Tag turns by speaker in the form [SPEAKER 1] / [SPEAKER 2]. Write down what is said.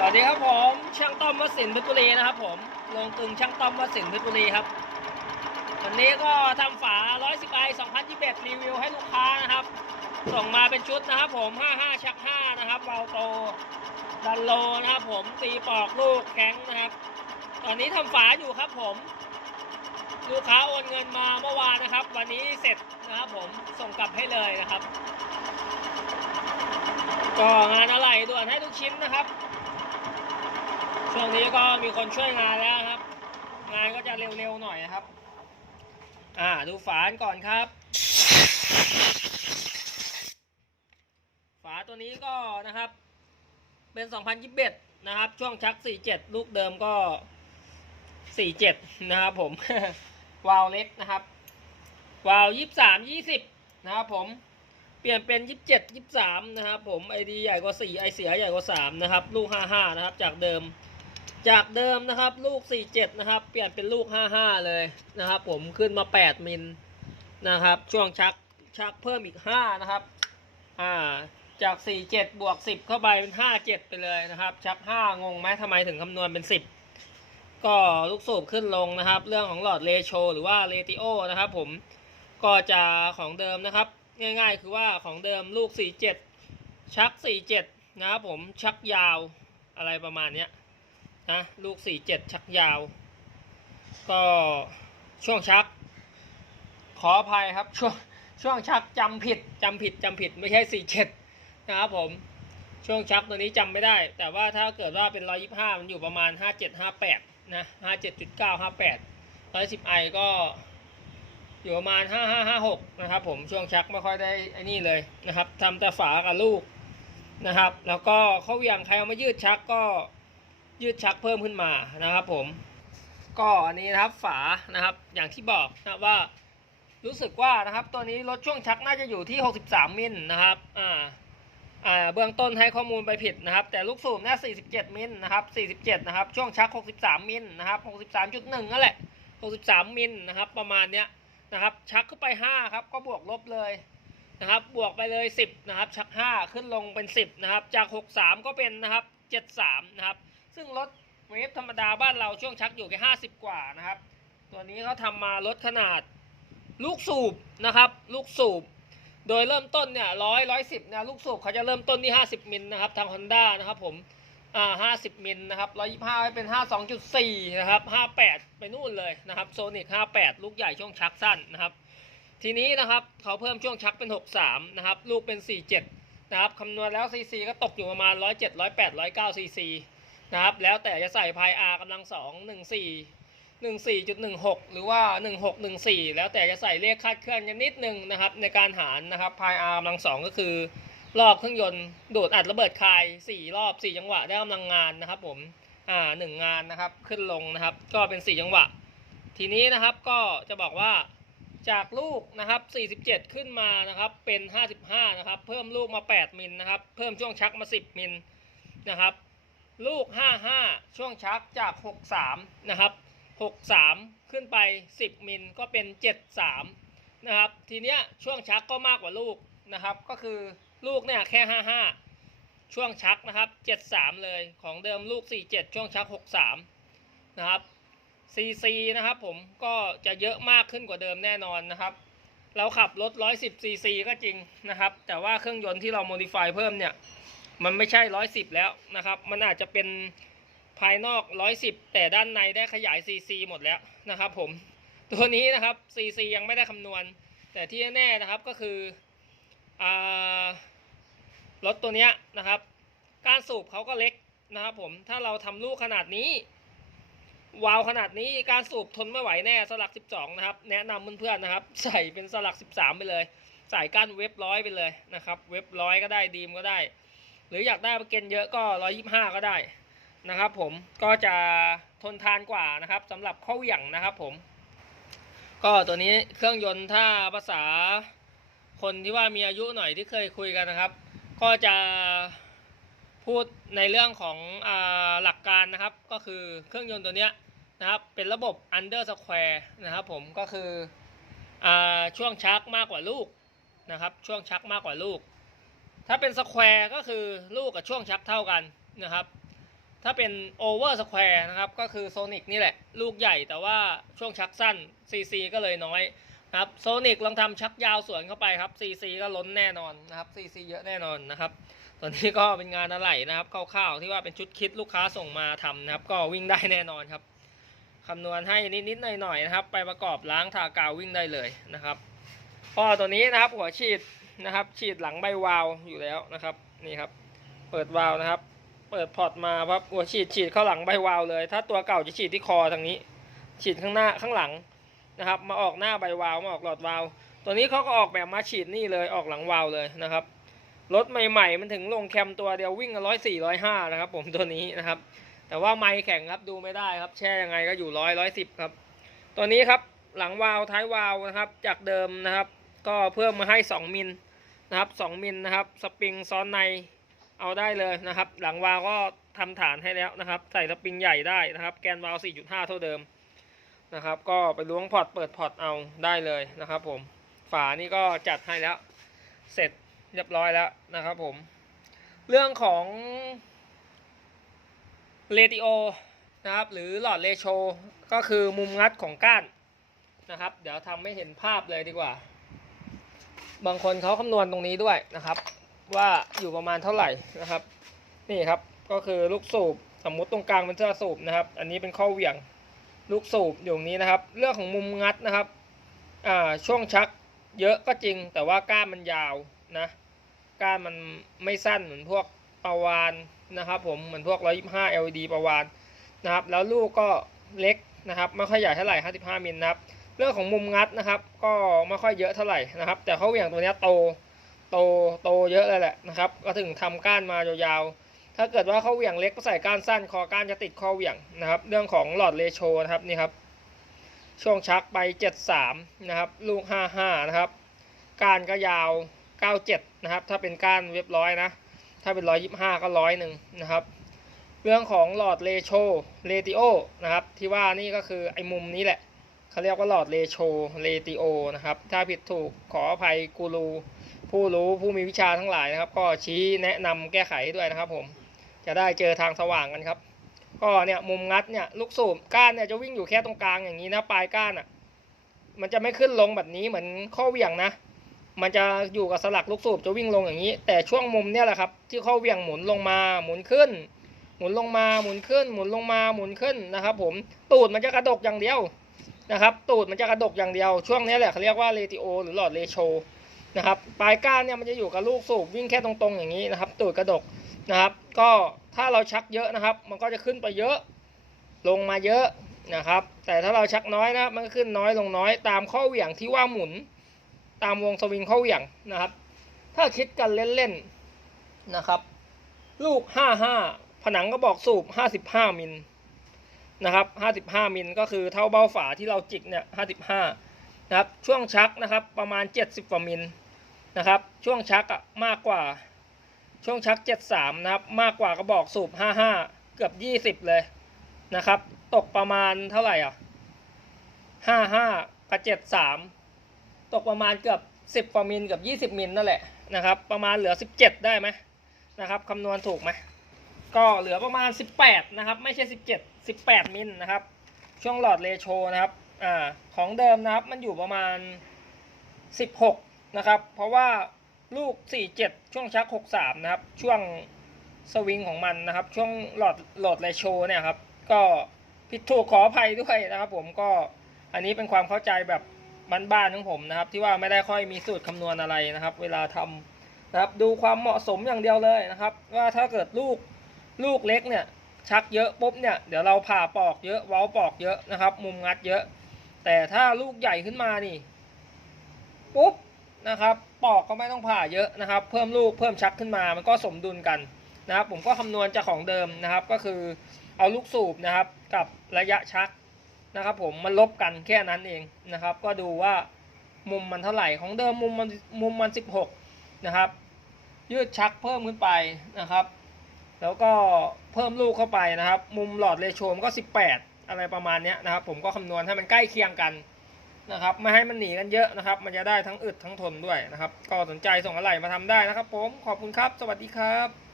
[SPEAKER 1] สวัสดีครับผมช่างต้อมวสินเพชรบุรีนะครับ ผมลงกึ่งช่างต้อมวสินเพชรบุรีครับวันนี้ก็ทำฝา 110ไอ2021 รีวิวให้ลูกค้านะครับ ส่งมาเป็นชุดนะครับผม 55 ชัก 5 นะครับเบาโตดันโลนะครับผมตีปอกลูกแข็งนะครับ ตอนนี้ทำฝาอยู่ครับผม ลูกค้าโอนเงินมาเมื่อวานนะครับ วันนี้เสร็จนะครับผมส่งกลับให้เลยนะครับ ก็งานอะไรด่วนให้ทุกชิ้นนะครับ ช่วงนี้ก็มีคนช่วยงานแล้วครับ งานก็จะเร็วๆหน่อยนะครับ อ่าดูฝานก่อนครับ ฝาตัวนี้ก็นะครับ เป็น 2021 นะครับ ช่วงชัก 47 ลูกเดิมก็ 47 นะครับผม วาล์วเล็กนะครับ วาล์ว23 20 นะครับผมเปลี่ยนเป็น 27 23 นะครับผมไอดีใหญ่กว่า 4 ไอเสียใหญ่กว่า 3 นะครับ ลูก 55 นะครับ จากเดิม จากเดิมนะครับลูก 47 นะครับ เปลี่ยนเป็นลูก 55 เลยนะครับ ผมขึ้นมา 8 มิลนะครับ ช่วงชักชักเพิ่มอีก 5 นะครับอ่าจาก 47 บวก 10 เข้าไปเป็น 57 ไปเลยนะครับ ชัก 5 งงไหมทำไมถึงคำนวณเป็น 10 ก็ลูกสูบขึ้นลงนะครับ เรื่องของหลอดเลโชหรือว่าเลติโอนะครับผมก็จะของเดิมนะครับ ง่ายๆ คือว่าของเดิมลูก 47 ชัก 47 นะครับผมชักยาวอะไรประมาณเนี้ย นะลูก 47 ชักยาว ก็ช่วงชัก ขออภัยครับช่วงช่วงชักจำผิดจำผิดจำผิดไม่ใช่ 47 นะครับผมช่วงชักตัวนี้จำไม่ได้ แต่ว่าถ้าเกิดว่าเป็น 125 มันอยู่ประมาณ 5758 นะ 57.958 110ไอก็อยู่ประมาณ 5556 นะครับผมช่วงชักไม่ค่อยได้ไอ้นี่เลยนะครับทำแต่ฝากับลูกนะครับ แล้วก็เขาเหวียงใครเอามายืดชักก็ ยืดชักเพิ่มขึ้นมานะครับผม ก็อันนี้นะครับฝานะครับอย่างที่บอกนะว่า รู้สึกว่านะครับตัวนี้รถช่วงชักน่าจะอยู่ที่ 63 มิลนะครับอ่าอ่าเบื้องต้นให้ข้อมูลไปผิดนะครับ แต่ลูกสูบน่า47 มิลนะครับ47 นะครับ ช่วงชัก 63 มิลนะครับ63.1นั่นแหละ 63 มิลนะครับประมาณเนี้ยนะครับชักขึ้นไป 5 ครับ ก็บวกลบเลยนะครับบวกไปเลย 10 นะครับ ชัก 5 ขึ้นลงเป็น 10 นะครับ จาก 63 ก็เป็นนะครับ 73 นะครับ ซึ่งรถเวฟธรรมดาบ้านเราช่วงชักอยู่แค่50กว่านะครับ ตัวนี้เขาทำมาลดขนาดลูกสูบนะครับ ลูกสูบ โดยเริ่มต้นเนี่ยร้อยร้อยสิบนะลูกสูบเขาจะเริ่มต้นที่50มิลนะครับทาง Honda นะครับผมอ่าห้าสิบมิลนะครับร้อยยี่ห้าเป็นห้าสองจุดสี่นะครับห้าแปดไปนู่นเลยนะครับโซนิกห้าแปดลูกใหญ่ช่วงชักสั้นนะครับ ทีนี้นะครับเขาเพิ่มช่วงชักเป็นหกสามนะครับลูกเป็นสี่เจ็ดนะครับคำนวณแล้วซีซีก็ตกอยู่ประมาณร้อยเจ็ดร้อยแปดร้อยเก้าซีซี นะครับ แล้วแต่จะใส่พายอากำลังสองหนึ่งสี่หนึ่งสี่จุดหนึ่งหกหรือว่าหนึ่งหกหนึ่งสี่แล้วแต่จะใส่เลขคาดเคลื่อนกันนิดนึงนะครับ ในการหารนะครับพายอากำลังสองก็คือ รอบเครื่องยนต์ดูดอัดระเบิดคาย4รอบ4จังหวะได้กำลังงานนะครับ ผมอ่าหนึ่งงานนะครับขึ้นลงนะครับ ก็เป็น4จังหวะ ทีนี้นะครับก็จะบอกว่าจากลูกนะครับ 47 ขึ้นมานะครับ เป็น 55 นะครับ เพิ่มลูกมา 8 มิลนะครับ เพิ่มช่วงชักมา 10 มิลนะครับ ลูก 55 ช่วงชักจาก 63 นะครับ 63 ขึ้นไป 10 มิลก็เป็น 73 นะครับ ทีเนี้ยช่วงชักก็มากกว่าลูกนะครับ ก็คือลูกเนี่ยแค่ 55 ช่วงชักนะครับ 73 เลยของเดิมลูก 47 ช่วงชัก 63 นะครับ CC นะครับผมก็จะเยอะมากขึ้นกว่าเดิมแน่นอนนะครับ เราขับรถ 110 cc ก็จริงนะครับ แต่ว่าเครื่องยนต์ที่เรา modify เพิ่มเนี่ย มันไม่ใช่110แล้วนะครับ มันอาจจะเป็นภายนอก110แต่ด้านในได้ขยาย cc หมดแล้วนะครับ ผม ตัวนี้นะครับ cc ยังไม่ได้คำนวณ แต่ที่แน่ๆนะครับก็คือรถตัวนี้นะครับ การสูบเขาก็เล็กนะครับ ผม ถ้าเราทำลูกขนาดนี้วาล์วขนาดนี้การสูบทนไม่ไหวแน่สลัก 12 นะครับ แนะนำเพื่อนๆนะครับ ใส่เป็นสลัก 13 ไปเลย ใส่ก้านเว็บร้อยไปเลยนะครับ เว็บร้อยก็ได้ดีมก็ได้ หรืออยากได้เปอร์เกนเยอะก็125ก็ได้นะครับ ผมก็จะทนทานกว่านะครับสำหรับข้อเหวี่ยงนะครับ ผม ก็ตัวนี้เครื่องยนต์ถ้าภาษาคนที่ว่ามีอายุหน่อยที่เคยคุยกันนะครับ ก็จะพูดในเรื่องของอหลักการนะครับ ก็คือเครื่องยนต์ตัวเนี้ยนะครับ เป็นระบบ under square นะครับ ผมก็คืออช่วงชักมากกว่าลูกนะครับ ช่วงชักมากกว่าลูก ถ้าเป็นสแควร์ก็คือลูกกับช่วงชักเท่ากันนะครับ ถ้าเป็นโอเวอร์สแควร์นะครับก็คือโซนิกนี่แหละ ลูกใหญ่แต่ว่าช่วงชักสั้น CC ก็เลยน้อยครับโซนิกลองทำชักยาวสวนเข้าไปครับ CC ก็ล้นแน่นอนนะครับ CC เยอะแน่นอนนะครับตอนนี้ก็เป็นงานอะไหล่นะครับคร่าวๆที่ว่าเป็นชุดคิดลูกค้าส่งมาทำนะครับ ก็วิ่งได้แน่นอนครับคำนวณให้นิดๆหน่อยๆนะครับ ไปประกอบล้างทากาววิ่งได้เลยนะครับก็ตัวนี้นะครับหัวฉีด นะครับ ฉีดหลังใบวาล์วอยู่แล้วนะครับ นี่ครับ เปิดวาล์วนะครับ เปิดพอร์ตมาครับหัวฉีดฉีดเข้าหลังใบวาล์วเลย ถ้าตัวเก่าจะฉีดที่คอทางนี้ ฉีดข้างหน้าข้างหลังนะครับ มาออกหน้าใบวาล์วมาออกหลอดวาล์วตัวนี้เขาก็ออกแบบมาฉีดนี่เลยออกหลังวาล์วเลยนะครับรถใหม่ๆ มันถึงลงแคมตัวเดียววิ่งร้อยสี่ร้อยห้านะครับผมตัวนี้นะครับ แต่ว่าไม้แข็งครับดูไม่ได้ครับ แช่ยังไงก็อยู่ร้อยร้อยสิบครับ ตัวนี้ครับหลังวาล์วท้ายวาล์วนะครับ จากเดิมนะครับ ก็เพิ่มมาให้ 2 มิลนะครับ2มิลนะครับสปริงซ้อนในเอาได้เลยนะครับ หลังวาลก็ทำฐานให้แล้วนะครับ ใส่สปริงใหญ่ได้นะครับ แกนวาล4.5 เท่าเดิมนะครับ ก็ไปล้วงพอร์ตเปิดพอร์ตเอาได้เลยนะครับ ผมฝานี่ก็จัดให้แล้ว เสร็จเรียบร้อยแล้วนะครับ ผม เรื่องของเรดิโอนะครับ หรือหลอดเลโชก็คือมุมงัดของก้านนะครับ เดี๋ยวทำให้เห็นภาพเลยดีกว่า บางคนเขาคำนวณตรงนี้ด้วยนะครับ ว่าอยู่ประมาณเท่าไหร่นะครับ นี่ครับก็คือลูกสูบสมมติตรงกลางเป็นเสื้อสูบนะครับ อันนี้เป็นข้อเหวี่ยงลูกสูบอยู่ตรงนี้นะครับ เรื่องของมุมงัดนะครับอ่าช่วงชักเยอะก็จริง แต่ว่าก้านมันยาวนะก้านมันไม่สั้นเหมือนพวกปาวานนะครับผมเหมือนพวก 125 LED ปาวานนะครับ แล้วลูกก็เล็กนะครับ ไม่ค่อยใหญ่เท่าไหร่ 55มิลนะครับ เรื่องของมุมงัดนะครับ ก็ไม่ค่อยเยอะเท่าไหร่นะครับ แต่เขาเหวี่ยงตัวนี้โตโตโตเยอะเลยแหละนะครับก็ถึงทำก้านมายาวๆ ถ้าเกิดว่าเขาเหวี่ยงเล็กก็ใส่ก้านสั้น คอก้านจะติดคอเหวี่ยงนะครับ เรื่องของหลอดเลโชนะครับนี่ครับ ช่วงชักไป73นะครับ ลูก 55นะครับ ก้านก็ยาว 97นะครับ ถ้าเป็นก้านเว็บร้อยนะ ถ้าเป็น 125 ก็ร้อยหนึ่งนะครับ เรื่องของหลอดเลโชเลติโอนะครับ ที่ว่านี่ก็คือไอ้มุมนี้แหละ เขาเรียกว่าหลอดเลโชเลติโอนะครับ ถ้าผิดถูกขออภัยกูรูผู้รู้ผู้มีวิชาทั้งหลายนะครับ ก็ชี้แนะนำแก้ไขให้ด้วยนะครับผมจะได้เจอทางสว่างกันครับ ก็เนี่ยมุมงัดเนี่ยลูกสูบก้านเนี่ยจะวิ่งอยู่แค่ตรงกลางอย่างนี้นะปลายก้านอะ มันจะไม่ขึ้นลงแบบนี้เหมือนข้อเหวี่ยงนะ มันจะอยู่กับสลักลูกสูบจะวิ่งลงอย่างนี้ แต่ช่วงมุมเนี่ยแหละครับ ที่ข้อเหวี่ยงหมุนลงมาหมุนขึ้น หมุนลงมาหมุนขึ้น หมุนลงมาหมุนขึ้นนะครับ ผมตูดมันจะกระดกอย่างเดียว นะครับ ตูดมันจะกระดกอย่างเดียว ช่วงนี้แหละเขาเรียกว่าเรติโอหรือหลอดเลโชนะครับ ปลายก้านเนี่ยมันจะอยู่กับลูกสูบวิ่งแค่ตรงๆอย่างนี้นะครับ ตูดกระดกนะครับ ก็ถ้าเราชักเยอะนะครับ มันก็จะขึ้นไปเยอะ ลงมาเยอะนะครับ แต่ถ้าเราชักน้อยนะมันก็ขึ้นน้อยลงน้อยตามข้อเหวี่ยงที่ว่าหมุน ตามวงสวิงข้อเหวี่ยงนะครับ ถ้าคิดกันเล่นๆนะครับ ลูก 55 ผนังก็บอกสูบ 55 มิล นะครับ55มิลก็คือเท่าเบ้าฝาที่เราจิกเนี่ย55นะครับช่วงชักนะครับประมาณ 70กว่ามิลนะครับช่วงชักอะมากกว่าช่วงชัก 73นะครับมากกว่ากระบอกสูบ 55 เกือบ 20 เลยนะครับตกประมาณเท่าไหร่อะ 55 กับ 73 ตกประมาณเกือบ 10กว่ามิลเกือบ20 มิลนั่นแหละนะครับประมาณเหลือ 17 ได้ไหมนะครับคำนวณถูกไหม ก็เหลือประมาณ 18 นะครับ ไม่ใช่ 17 18 มิลนะครับ ช่วงหลอดเลโชนะครับอ่าของเดิมนะครับมันอยู่ประมาณ 16 นะครับ เพราะว่าลูก 47 ช่วงชัก 63 นะครับ ช่วงสวิงของมันนะครับ ช่วงหลอดหลอดเลโชเนี่ยครับ ก็ผิดถูกขออภัยด้วยนะครับผมก็อันนี้เป็นความเข้าใจแบบบ้านๆของผมนะครับ ที่ว่าไม่ได้ค่อยมีสูตรคำนวณอะไรนะครับ เวลาทำนะครับดูความเหมาะสมอย่างเดียวเลยนะครับ ว่าถ้าเกิดลูก ลูกเล็กเนี่ยชักเยอะปุ๊บเนี่ยเดี๋ยวเราผ่าปอกเยอะเว้าปอกเยอะนะครับ มุมงัดเยอะ แต่ถ้าลูกใหญ่ขึ้นมานี่ปุ๊บนะครับ ปอกก็ไม่ต้องผ่าเยอะนะครับ เพิ่มลูกเพิ่มชักขึ้นมามันก็สมดุลกันนะครับ ผมก็คำนวณจากของเดิมนะครับ ก็คือเอาลูกสูบนะครับกับระยะชักนะครับ ผมมันลบกันแค่นั้นเองนะครับ ก็ดูว่ามุมมันเท่าไหร่ของเดิมมุมมันมุมมัน 16 นะครับ ยืดชักเพิ่มขึ้นไปนะครับ แล้วก็เพิ่มลูกเข้าไปนะครับ มุมหลอดเลโชมก็ 18 อะไรประมาณนี้นะครับ ผมก็คำนวณให้มันใกล้เคียงกันนะครับ ไม่ให้มันหนีกันเยอะนะครับ มันจะได้ทั้งอึดทั้งทนด้วยนะครับ ก็สนใจส่งอะไรมาทำได้นะครับ ผมขอบคุณครับ สวัสดีครับ